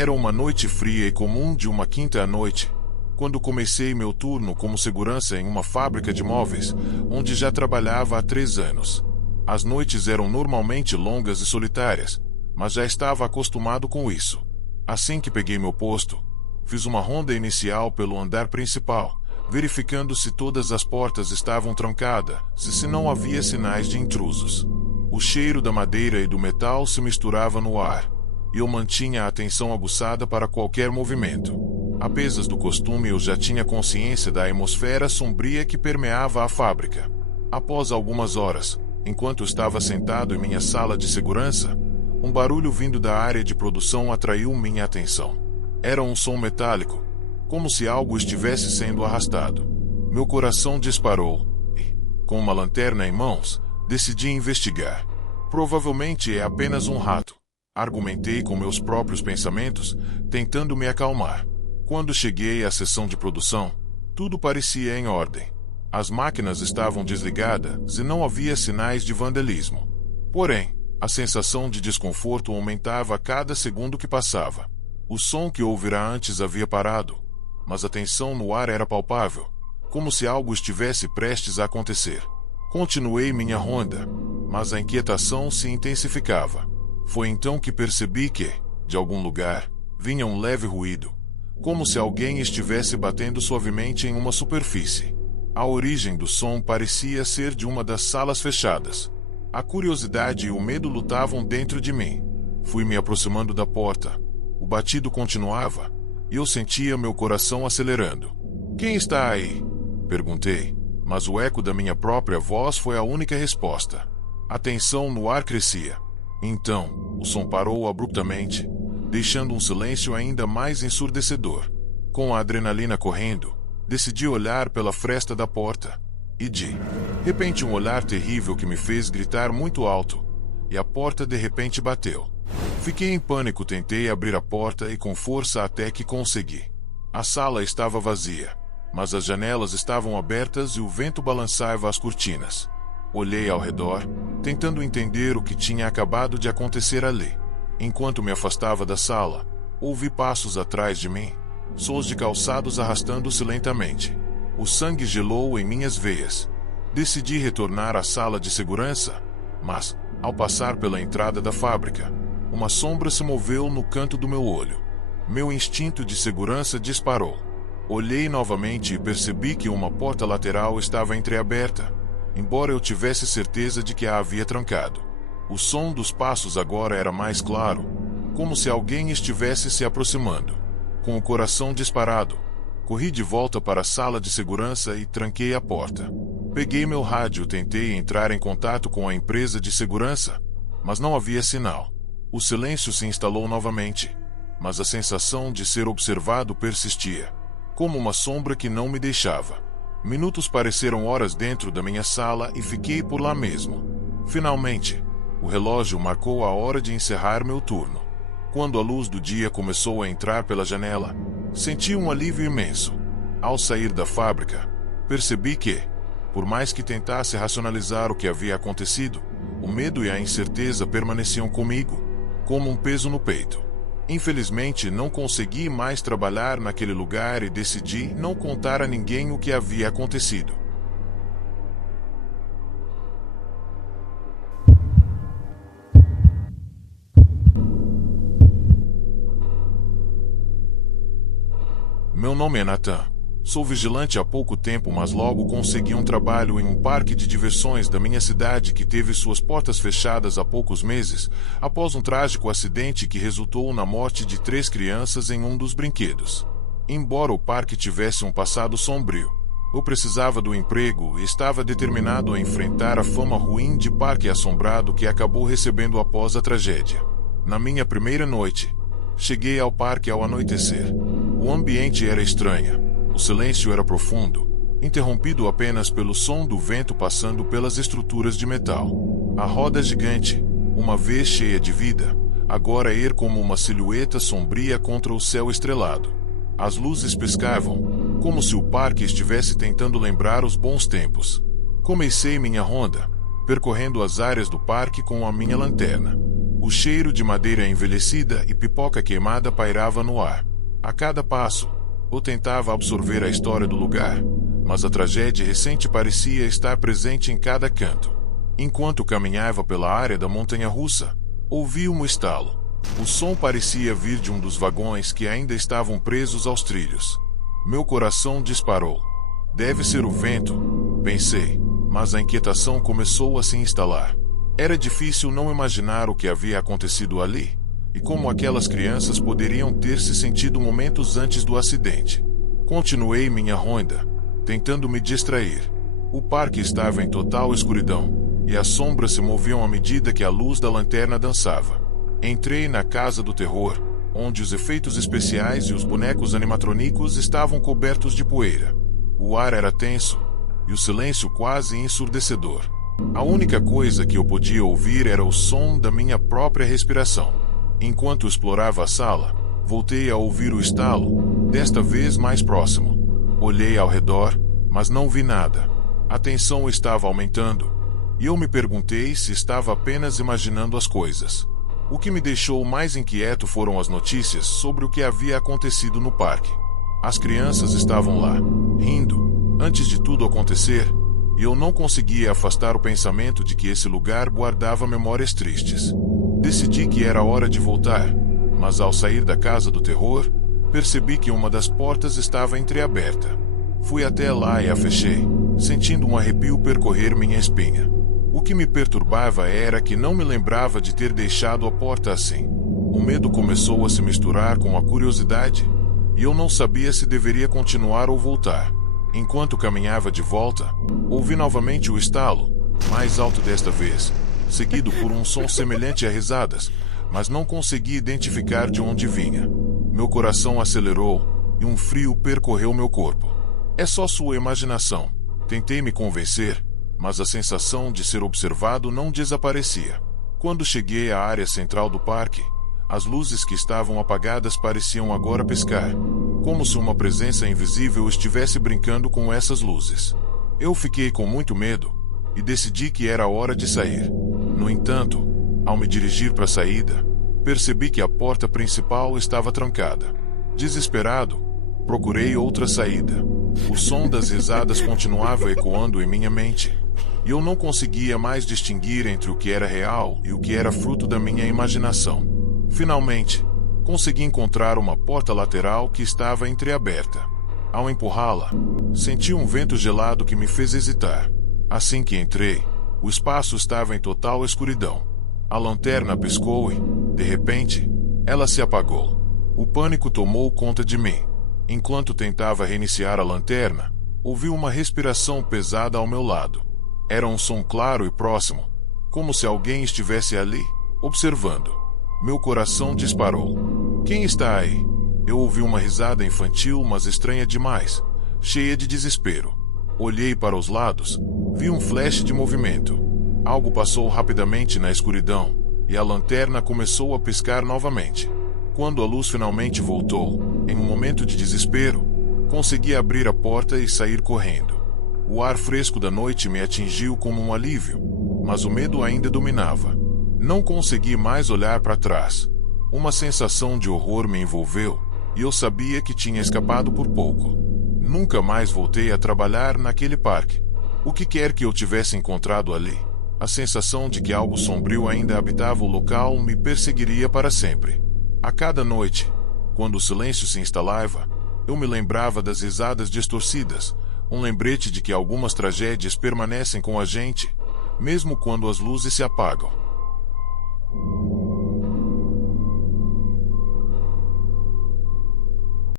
Era uma noite fria e comum de uma quinta à noite, quando comecei meu turno como segurança em uma fábrica de móveis, onde já trabalhava há 3 anos. As noites eram normalmente longas e solitárias, mas já estava acostumado com isso. Assim que peguei meu posto, fiz uma ronda inicial pelo andar principal, verificando se todas as portas estavam trancadas e se não havia sinais de intrusos. O cheiro da madeira e do metal se misturava no ar, e eu mantinha a atenção aguçada para qualquer movimento. Apesar do costume, eu já tinha consciência da atmosfera sombria que permeava a fábrica. Após algumas horas, enquanto estava sentado em minha sala de segurança, um barulho vindo da área de produção atraiu minha atenção. Era um som metálico, como se algo estivesse sendo arrastado. Meu coração disparou e, com uma lanterna em mãos, decidi investigar. Provavelmente é apenas um rato, argumentei com meus próprios pensamentos, tentando me acalmar. Quando cheguei à seção de produção, tudo parecia em ordem. As máquinas estavam desligadas e não havia sinais de vandalismo. Porém, a sensação de desconforto aumentava a cada segundo que passava. O som que ouvirá antes havia parado, mas a tensão no ar era palpável, como se algo estivesse prestes a acontecer. Continuei minha ronda, mas a inquietação se intensificava. Foi então que percebi que, de algum lugar, vinha um leve ruído, como se alguém estivesse batendo suavemente em uma superfície. A origem do som parecia ser de uma das salas fechadas. A curiosidade e o medo lutavam dentro de mim. Fui me aproximando da porta. O batido continuava, e eu sentia meu coração acelerando. "Quem está aí?" perguntei, mas o eco da minha própria voz foi a única resposta. A tensão no ar crescia. Então, o som parou abruptamente, deixando um silêncio ainda mais ensurdecedor. Com a adrenalina correndo, decidi olhar pela fresta da porta, e de repente um olhar terrível que me fez gritar muito alto, e a porta de repente bateu. Fiquei em pânico, tentei abrir a porta e com força até que consegui. A sala estava vazia, mas as janelas estavam abertas e o vento balançava as cortinas. Olhei ao redor, tentando entender o que tinha acabado de acontecer ali. Enquanto me afastava da sala, ouvi passos atrás de mim, sons de calçados arrastando-se lentamente. O sangue gelou em minhas veias. Decidi retornar à sala de segurança, mas, ao passar pela entrada da fábrica, uma sombra se moveu no canto do meu olho. Meu instinto de segurança disparou. Olhei novamente e percebi que uma porta lateral estava entreaberta, embora eu tivesse certeza de que a havia trancado. O som dos passos agora era mais claro, como se alguém estivesse se aproximando. Com o coração disparado, corri de volta para a sala de segurança e tranquei a porta. Peguei meu rádio e tentei entrar em contato com a empresa de segurança, mas não havia sinal. O silêncio se instalou novamente, mas a sensação de ser observado persistia, como uma sombra que não me deixava. Minutos pareceram horas dentro da minha sala e fiquei por lá mesmo. Finalmente, o relógio marcou a hora de encerrar meu turno. Quando a luz do dia começou a entrar pela janela, senti um alívio imenso. Ao sair da fábrica, percebi que, por mais que tentasse racionalizar o que havia acontecido, o medo e a incerteza permaneciam comigo, como um peso no peito. Infelizmente, não consegui mais trabalhar naquele lugar e decidi não contar a ninguém o que havia acontecido. Meu nome é Nathan. Sou vigilante há pouco tempo, mas logo consegui um trabalho em um parque de diversões da minha cidade que teve suas portas fechadas há poucos meses, após um trágico acidente que resultou na morte de 3 crianças em um dos brinquedos. Embora o parque tivesse um passado sombrio, eu precisava do emprego e estava determinado a enfrentar a fama ruim de parque assombrado que acabou recebendo após a tragédia. Na minha primeira noite, cheguei ao parque ao anoitecer. O ambiente era estranho. O silêncio era profundo, interrompido apenas pelo som do vento passando pelas estruturas de metal. A roda gigante, uma vez cheia de vida, agora era como uma silhueta sombria contra o céu estrelado. As luzes piscavam, como se o parque estivesse tentando lembrar os bons tempos. Comecei minha ronda, percorrendo as áreas do parque com a minha lanterna. O cheiro de madeira envelhecida e pipoca queimada pairava no ar. A cada passo, eu tentava absorver a história do lugar, mas a tragédia recente parecia estar presente em cada canto. Enquanto caminhava pela área da montanha-russa, ouvi um estalo. O som parecia vir de um dos vagões que ainda estavam presos aos trilhos. Meu coração disparou. Deve ser o vento, pensei, mas a inquietação começou a se instalar. Era difícil não imaginar o que havia acontecido ali, e como aquelas crianças poderiam ter se sentido momentos antes do acidente. Continuei minha ronda, tentando me distrair. O parque estava em total escuridão, e as sombras se moviam à medida que a luz da lanterna dançava. Entrei na Casa do Terror, onde os efeitos especiais e os bonecos animatrônicos estavam cobertos de poeira. O ar era tenso, e o silêncio quase ensurdecedor. A única coisa que eu podia ouvir era o som da minha própria respiração. Enquanto explorava a sala, voltei a ouvir o estalo, desta vez mais próximo. Olhei ao redor, mas não vi nada. A tensão estava aumentando, e eu me perguntei se estava apenas imaginando as coisas. O que me deixou mais inquieto foram as notícias sobre o que havia acontecido no parque. As crianças estavam lá, rindo, antes de tudo acontecer, e eu não conseguia afastar o pensamento de que esse lugar guardava memórias tristes. Decidi que era hora de voltar, mas ao sair da Casa do Terror, percebi que uma das portas estava entreaberta. Fui até lá e a fechei, sentindo um arrepio percorrer minha espinha. O que me perturbava era que não me lembrava de ter deixado a porta assim. O medo começou a se misturar com a curiosidade, e eu não sabia se deveria continuar ou voltar. Enquanto caminhava de volta, ouvi novamente o estalo, mais alto desta vez, seguido por um som semelhante a risadas, mas não consegui identificar de onde vinha. Meu coração acelerou, e um frio percorreu meu corpo. É só sua imaginação. Tentei me convencer, mas a sensação de ser observado não desaparecia. Quando cheguei à área central do parque, as luzes que estavam apagadas pareciam agora piscar, como se uma presença invisível estivesse brincando com essas luzes. Eu fiquei com muito medo, e decidi que era hora de sair. No entanto, ao me dirigir para a saída, percebi que a porta principal estava trancada. Desesperado, procurei outra saída. O som das risadas continuava ecoando em minha mente, e eu não conseguia mais distinguir entre o que era real e o que era fruto da minha imaginação. Finalmente, consegui encontrar uma porta lateral que estava entreaberta. Ao empurrá-la, senti um vento gelado que me fez hesitar. Assim que entrei, o espaço estava em total escuridão. A lanterna piscou e, de repente, ela se apagou. O pânico tomou conta de mim. Enquanto tentava reiniciar a lanterna, ouvi uma respiração pesada ao meu lado. Era um som claro e próximo, como se alguém estivesse ali, observando. Meu coração disparou. Quem está aí? Eu ouvi uma risada infantil, mas estranha demais, cheia de desespero. Olhei para os lados, vi um flash de movimento. Algo passou rapidamente na escuridão, e a lanterna começou a piscar novamente. Quando a luz finalmente voltou, em um momento de desespero, consegui abrir a porta e sair correndo. O ar fresco da noite me atingiu como um alívio, mas o medo ainda dominava. Não consegui mais olhar para trás. Uma sensação de horror me envolveu, e eu sabia que tinha escapado por pouco. Nunca mais voltei a trabalhar naquele parque. O que quer que eu tivesse encontrado ali, a sensação de que algo sombrio ainda habitava o local me perseguiria para sempre. A cada noite, quando o silêncio se instalava, eu me lembrava das risadas distorcidas, um lembrete de que algumas tragédias permanecem com a gente, mesmo quando as luzes se apagam.